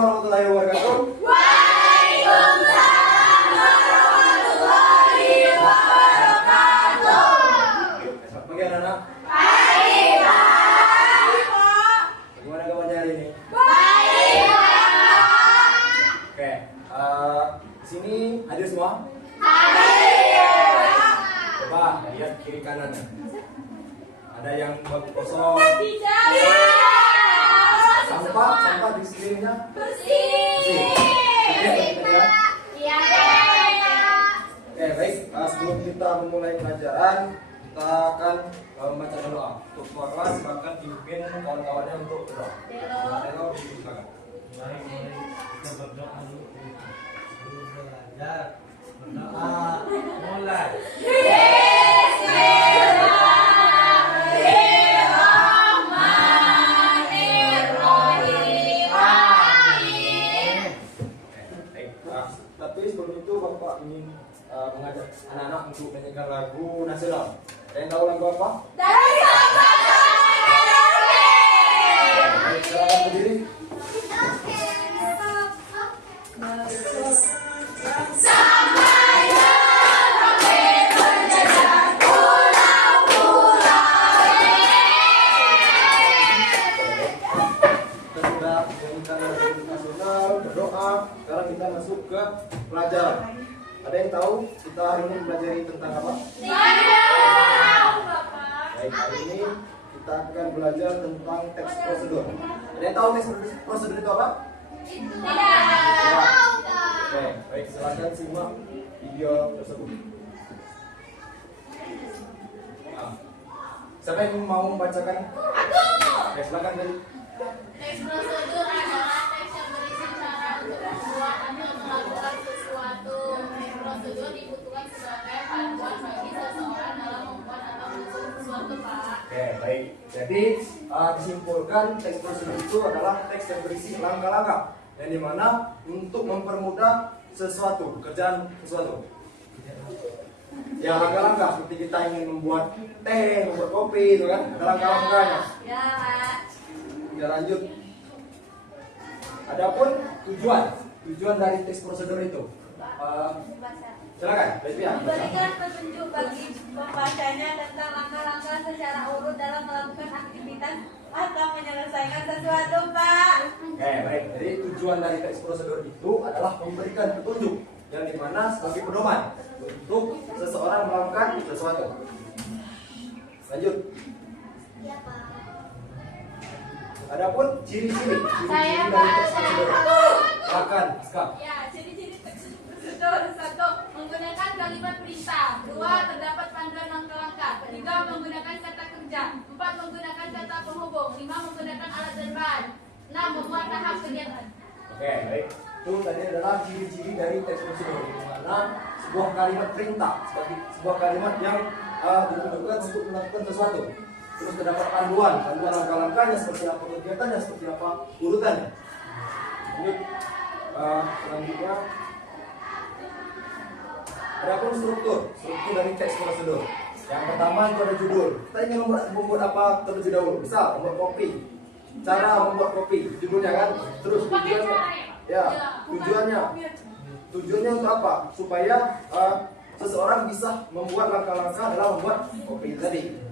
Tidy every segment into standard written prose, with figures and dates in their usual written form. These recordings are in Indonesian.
warahmatullahi wabarakatuh. Waalaikumsalam warahmatullahi wabarakatuh. Selamat pagi anak-anak. Pagi Pak. Bagaimana kabarnya hari ini? Baik Oke, di sini hadir semua? Pak. Coba lihat kiri kanannya. Ada yang kosong. Sampah di sekelilingnya Bersih. ya. Iya. Oke, baik. Sebelum kita memulai pelajaran, kita akan membaca doa. Untuk ketua kelas silakan pimpin kawan-kawannya untuk berdoa. Delo di belakang. Mari kita berdoa dulu. Belajar berdoa mulai. Tapi sebelum itu Bapak ingin mengajak anak-anak untuk menyanyikan lagu nasional. Ada yang tahu lagu apa? Dari Sabang sampai Merauke. Baik, silakan berdiri. Sampai Merauke berjajar pulau-pulau. Kita sudah menyanyikan lagu nasional, berdoa. Sekarang kita masuk ke pelajaran. Ada yang tahu kita hari ini belajar tentang apa? Baik, hari ini kita akan belajar tentang teks prosedur. Ada yang tahu teks prosedur itu apa? Oke, baik, silakan simak video tersebut. Nah, siapa yang mau membacakan? Oke, silakan dari. Teks prosedur adalah teks yang berisi cara untuk membuat atau melakukan sesuatu. Teks prosedur dibutuhkan sebagai panduan bagi seseorang dalam membuat atau menyusun sesuatu, Pak. Oke, baik. Jadi disimpulkan teks prosedur itu adalah teks yang berisi langkah-langkah yang dimana untuk mempermudah sesuatu, pekerjaan sesuatu. Ya, langkah-langkah seperti kita ingin membuat teh, membuat kopi, itu kan? Ada langkah-langkahnya. Ya, Pak. Kita lanjut. Adapun tujuan dari teks prosedur itu. Silakan, Devia. Memberikan petunjuk bagi pembacanya tentang langkah-langkah secara urut dalam melakukan aktivitas atau menyelesaikan sesuatu, Pak. Oke, baik. Jadi tujuan dari teks prosedur itu adalah memberikan petunjuk yang dimana sebagai pedoman untuk seseorang melakukan sesuatu. Lanjut. Adapun ciri-ciri dari teks prosedur. Silakan, Ska. Ya, ciri-ciri teks prosedur: 1. Menggunakan kalimat perintah. 2. Terdapat panduan langkah-langkah. 3. Menggunakan kata kerja. 4. Menggunakan kata penghubung. 5. Menggunakan alat dan bahan. 6. Memuat tahap kegiatan. Oke, baik. Itu tadi adalah ciri-ciri dari teks prosedur, di mana sebuah kalimat perintah, sebagai sebuah kalimat yang ditujukan untuk melakukan sesuatu. Terus terdapat panduan langkah-langkahnya seperti apa, kegiatannya seperti apa, urutannya. Lanjut. Selanjutnya, adapun struktur dari teks prosedur. Yang pertama itu ada judul. Kita ingin membuat apa terlebih dahulu? Misal membuat kopi. Cara membuat kopi, judulnya kan. Terus tujuannya, ya tujuannya untuk apa? Supaya seseorang bisa membuat langkah-langkah dalam membuat kopi tadi.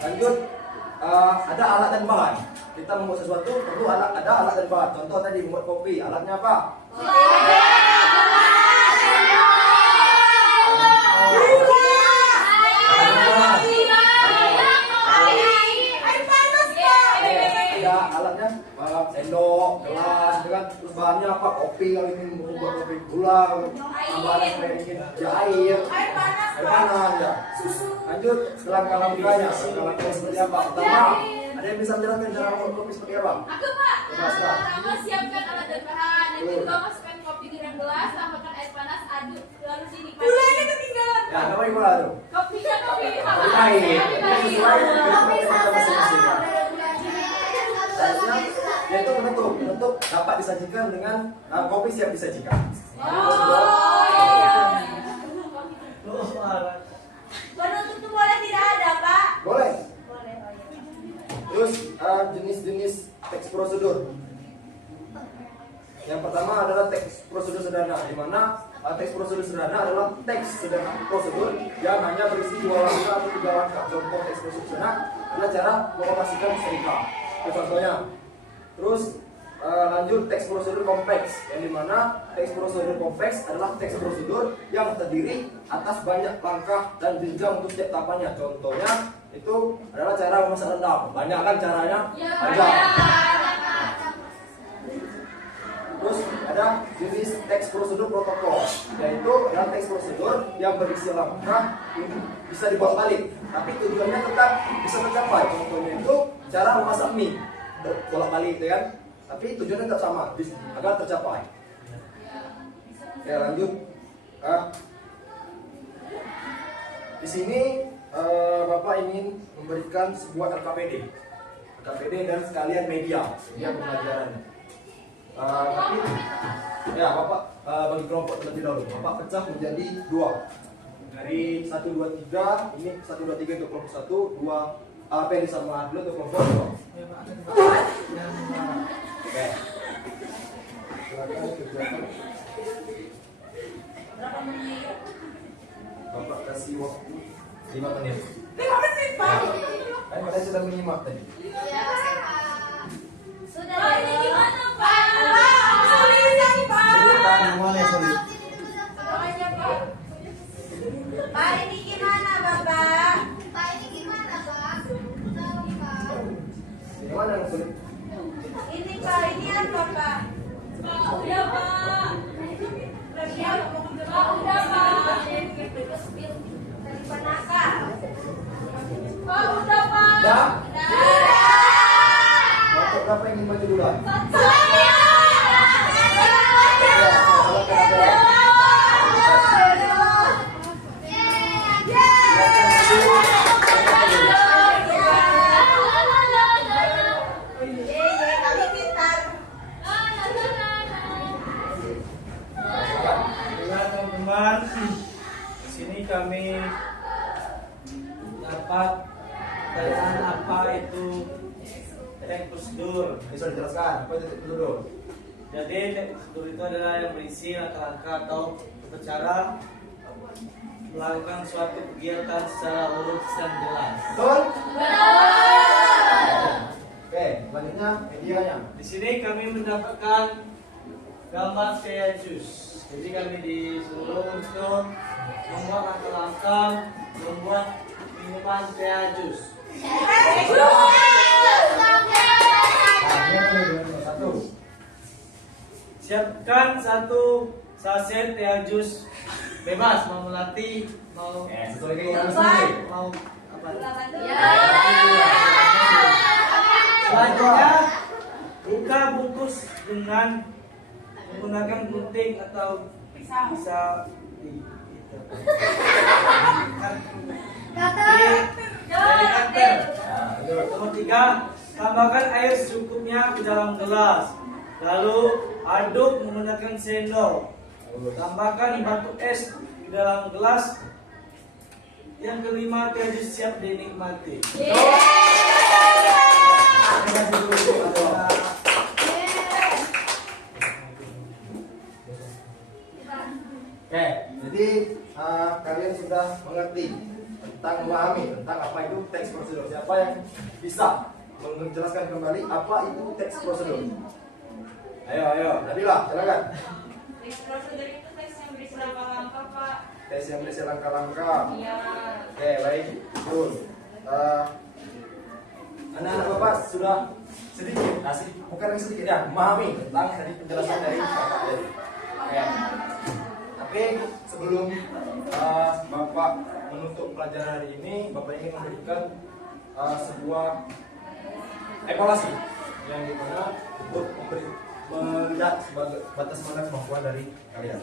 Lanjut, ada alat dan bahan. Kita membuat sesuatu perlu ada alat dan bahan. Contoh tadi membuat kopi, alatnya apa? Ada alatnya, sendok, gelas, dengan terus bahannya apa? Kopi kalau ingin membuat kopi gula, tambahan kayak ingin air panas ya. Lanjut, langkah-langkahnya seperti apa? Pertama, ada yang bisa menjelaskan cara membuat kopi seperti apa? Aku, Pak. Coba, Ska. Pertama, siapkan alat dan bahan. Yang kedua, masukkan kopi ke dalam gelas, tambahkan air panas, aduk, lalu dinikmati. Gulanya ketinggalan. Ya, apa yang gula tuh? Kopinya kopi Kopi pahit. Kopi pahit. Sesuai dengan kita masing-masing. Selanjutnya, yaitu menutup dapat disajikan dengan kopi siap disajikan. Oh, iya. Terus marah. Penutup itu boleh tidak ada, Pak? Boleh. Boleh, oh iya. Terus jenis-jenis teks prosedur. Yang pertama adalah teks prosedur sederhana, di mana teks prosedur sederhana adalah teks sederhana prosedur yang hanya berisi 2 langkah atau 3 langkah. Contoh teks prosedur sederhana adalah cara mengoperasikan STNK. Itu contohnya. Terus lanjut teks prosedur kompleks, yang dimana teks prosedur kompleks adalah teks prosedur yang terdiri atas banyak langkah dan jenjang untuk setiap tahapannya. Contohnya itu adalah cara memasak rendang. Banyak kan caranya? Banyak. Terus ada jenis teks prosedur protokol, yaitu adalah teks prosedur yang berisi langkah bisa dibuat balik, tapi tujuannya tetap bisa tercapai. Contohnya itu cara memasak mie, bolak-balik, ya kan? Tapi tujuannya tetap sama, agar tercapai. Oke, lanjut. Di sini Bapak ingin memberikan sebuah RKPD dan sekalian media pembelajarannya. Tapi ya Bapak bagi kelompok terlebih dahulu. Bapak pecah menjadi 2. Dari 1, 2, 3. Ini 1, 2, 3 untuk kelompok 1, 2 apa yang sama dulu untuk kelompok 2. Oke. Silakan kerjakan. Bapak kasih waktu 5 menit. 5 menit, Pak. Kan kalian sudah menyimak tadi. Sudah. Ini gimana, Pak? Sulit, Pak. Mulai sulit. Soalnya, Pak. Pak, ini gimana, Bapak? Gimana yang sulit? Ini, Pak, ini apa, Pak? Pak, udah, Pak. Pak, udah, Pak. Dari Panaka. Pak, udah, Pak. Udah? Kelompok berapa yang ingin maju duluan? Teman-teman, di sini kami dapat pertanyaan apa itu teks prosedur. Bisa dijelaskan apa itu teks prosedur? Jadi teks prosedur itu adalah yang berisi langkah-langkah atau cara melakukan suatu kegiatan secara urut dan jelas. Betul? Oke, selanjutnya medianya. Di sini kami mendapatkan gambar tea jus. Jadi kami disuruh untuk membuat langkah-langkah membuat minuman tea jus. Satu. Siapkan 1 saset tea jus bebas, mau melatih, mau Sesuai keinginan sendiri. mau apa? Ya. Selanjutnya buka bungkus dengan menggunakan gunting atau bisa di dari cutter. Nomor 3, tambahkan air secukupnya ke dalam gelas. Lalu aduk menggunakan sendok. Tambahkan batu es di dalam gelas. Yang kelima, teh jus siap dinikmati. Oke, jadi kalian sudah mengerti tentang memahami tentang apa itu teks prosedur. Siapa yang bisa menjelaskan kembali apa itu teks prosedur? Ayo, Nabila, silakan. Teks prosedur itu teks yang berisi langkah-langkah, Pak. Tes yang berisi langkah-langkah. Iya. Oke, baik, betul. Anak-anak bapak sudah sedikit kasih, bukan lagi sedikit ya, memahami tentang tadi penjelasan dari bapak tadi. Oke. Tapi sebelum bapak menutup pelajaran hari ini, bapak ingin memberikan sebuah evaluasi yang dimana untuk melihat sebagai batas mana kemampuan dari kalian.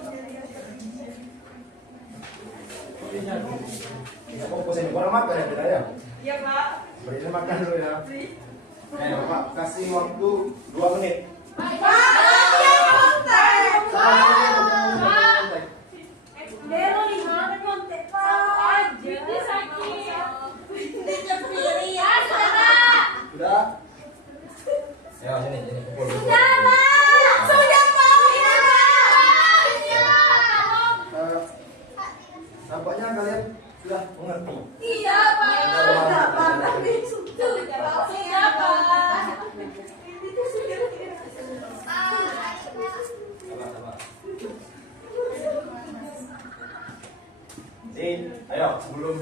Fokus ini kurang makan ya tidak ya? Iya, Pak. Berikan makan dulu ya. Bapak kasih waktu 2 menit. Dero di mana kontek, Pak? Ini sakit. Ini nyepiri ya. Sudah? Ayo sini kumpul. Sudah mau Nampaknya kalian sudah mengerti. Iya, Pak. Sudah, Pak. Sudah, Pak. Sabar. Zin, ayo sebelum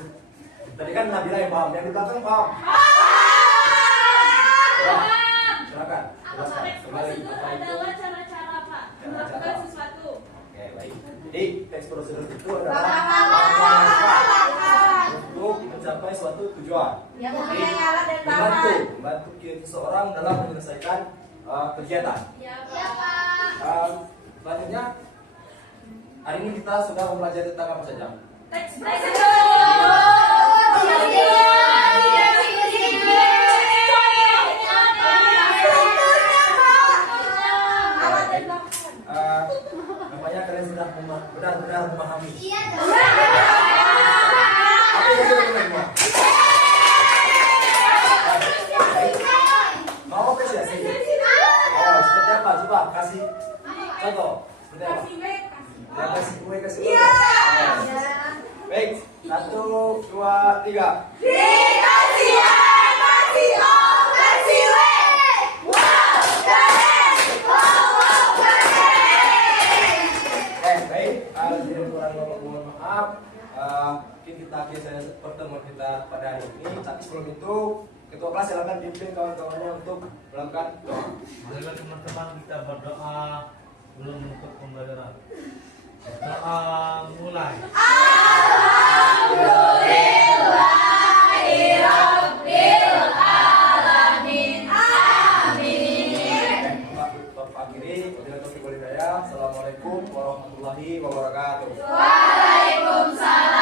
tadi kan Nabila yang paham, yang di belakang paham. Ya, silakan. Kembali. adalah cara-cara Pak melakukan sesuatu. Oke, baik. Jadi teks prosedur itu adalah untuk mencapai suatu tujuan. Yang Jadi, mempunyai alat dan bahan. membantu seseorang dalam menyelesaikan kegiatan. Ya Pak. Selanjutnya, hari ini kita sudah mempelajari tentang apa saja? Teks Nampaknya kalian sudah benar-benar memahami. Iya. Apa yang kalian semua? Mau apresiasi? Oh, seperti apa? Coba kasih contoh. Seperti apa? Ya, kasih kue, kasih kue. Baik, 1, 2, 3. Baik, jadi kurang mohon maaf. Mungkin kita akhirnya pertemuan kita pada hari ini. Tapi sebelum itu, ketua kelas silakan pimpin kawan-kawannya untuk melakukan doa. Marilah teman-teman kita berdoa belum menutup pembelajaran. Doa mulai. Bapak akhiri, wabillahi taufiq wal hidayah. Assalamualaikum warahmatullahi wabarakatuh. Waalaikumsalam.